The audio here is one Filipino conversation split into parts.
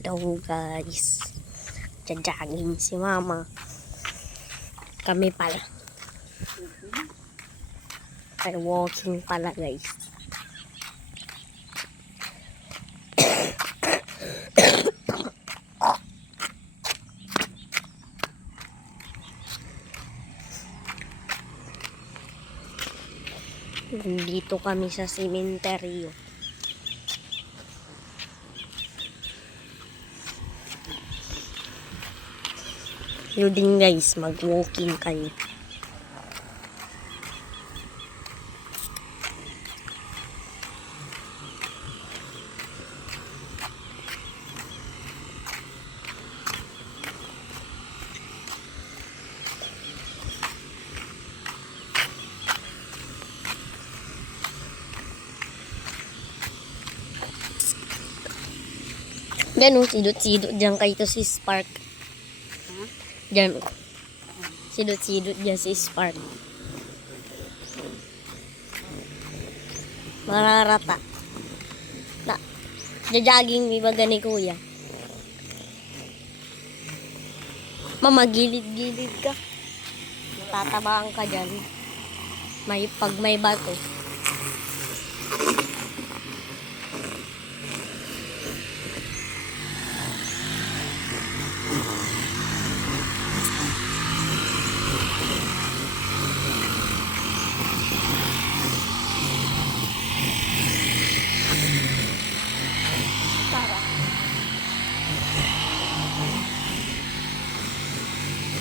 Hello guys, jogging si mama. Kami pala ay walking pala guys. Dito kami sa sementeryo. Yun din guys, mag-walking kayo. Ganun, sidot-sidot dyan kayo to si Spark. Dyan, sidot-sidot dyan si Spark. Mararata. Na, jogging di ba gani kuya? Mama, gilid-gilid ka. Tatabaan ka dyan. Pag may bato.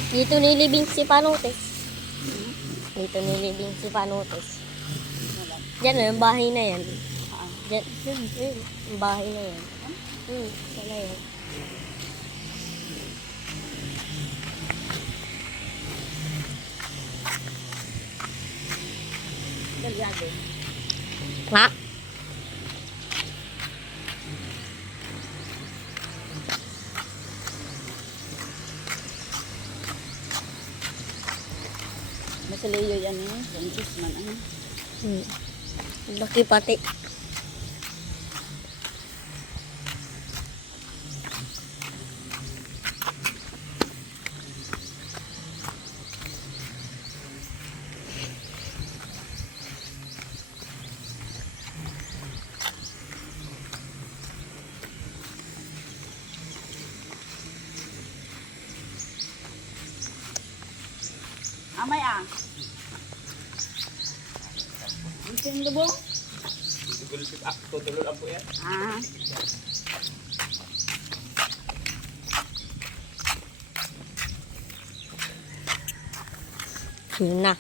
Dito nilibing si Panotes. Dito nilibing si Panotes. Diyan yung bahay na yan. Diyan, yung bahay na yan. Sana yan. Dalyado. Ha? Masalayo yan eh. Bangkis man ano. Laki pati. Amay ah. Ito yung lubong? Tutulog ako yan. Ah. Yun na.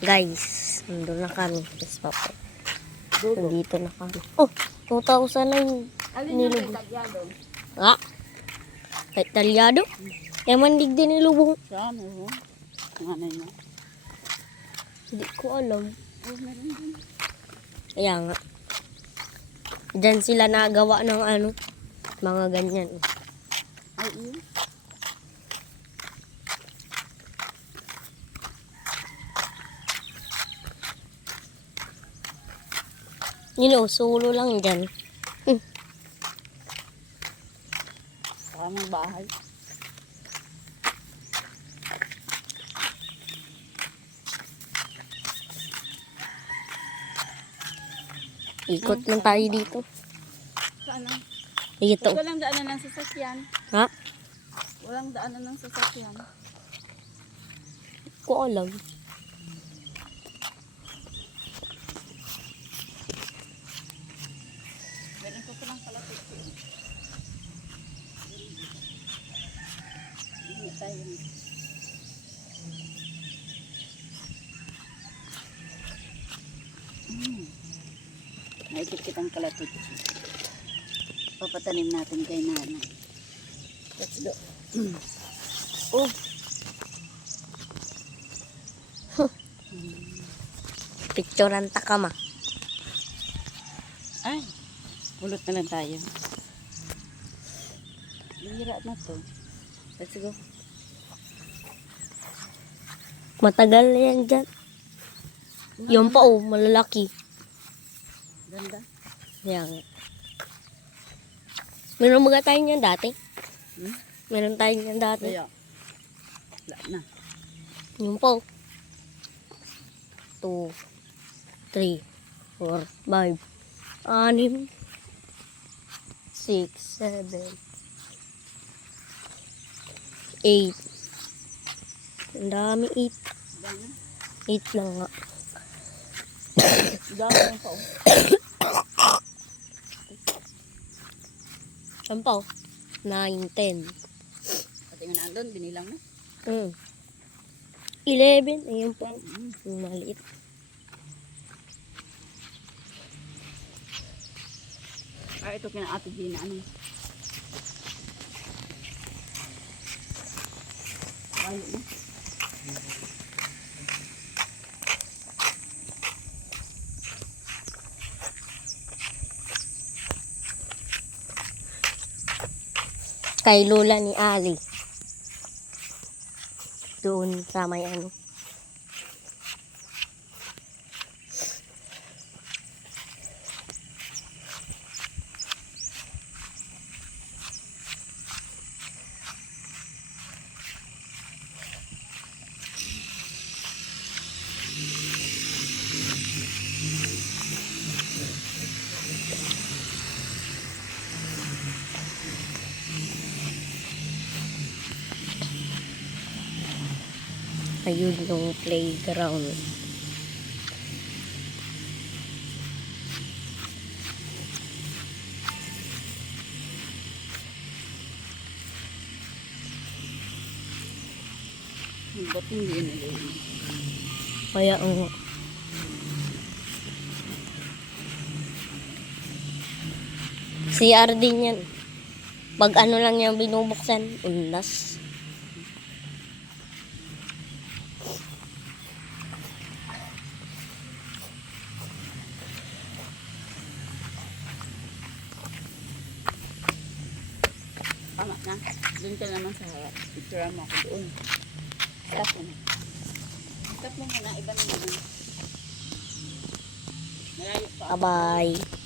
Guys, nandun na kami. Yes, papa. Nandito na kami. Oh, 2,000 na yung Alin yung nilubong. tagyado? Ha? Kahit talyado? Eh, mandig din nilubong. Saan mo? Ano yun? Hindi ko alam. Oh, meron din. Kaya nga. Diyan sila nagawa ng ano, mga ganyan. Ay, yun. Solo lang dyan. Maraming bahay. Ikot lang tayo dito. Saan ah? Dito. Walang daanan ng sasakyan. Ha? Walang daanan ng sasakyan. Ko alam. Meron ko palang kalapit ko. Hindi tayo. Naikit-kit ang kalatot. Papatanim natin kay nanay. Let's go. Oh. Picturean ta ka ma. Ay, ulot na lang tayo. Bihira na to. Let's go. Matagal na yan dyan. Yung pa oh, malalaki. Ganda. Yan. Meron mga tayo niyan dati. Hmm? Meron tayo niyan dati. Kaya. Wala na. Yung po. 2, 3, 4, 5, 6, 7, 8. Ang dami 8. Dami. 8 lang nga. Dami lang pa. Saan pa? 9, 10. Pati nga nandun, binilang mo. 11. Ayun po. Yung maliit. Ay, ito kina Ate Gina. Ano? Ayaw mo. Kay Lola ni Ali. Doon sa may ano. Ayun yung playground. Ba't hindi yun nila? Kaya ang CR din yan. Pag ano lang yung binubuksan, undas. Tama na. Doon ka naman sa picture mo ako doon. Stop mo na. Stop mo muna. Iba na naman. Malayo pa. Bye-bye.